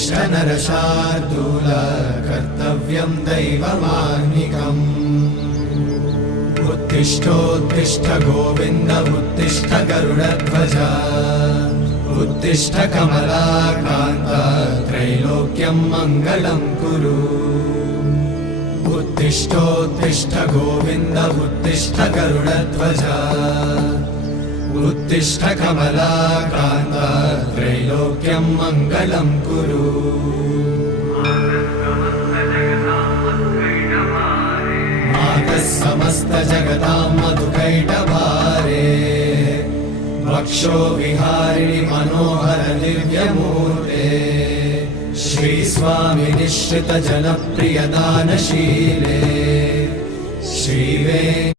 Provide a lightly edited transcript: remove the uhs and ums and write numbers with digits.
उत्तिष्ठ नरशार्दूल कर्तव्यं दैवमाह्निकम् उत्तिष्ठोत्तिष्ठ गोविन्द उत्तिष्ठ गरुडध्वज उत्तिष्ठ कमलाकान्त त्रैलोक्यं मङ्गलं कुरु उत्तिष्ठोत्तिष्ठ गोविन्द उत्तिष्ठ गरुडध्वज उत्तिष्ठ कमलाकान्त त्रैलोक्यं मङ्गलं कुरु मातः समस्त जगतां मधुकैटभारे वक्षो विहारिणि मनोहर दिव्यमूर्ते श्री स्वामी निश्रित जनप्रिय दानशीले श्री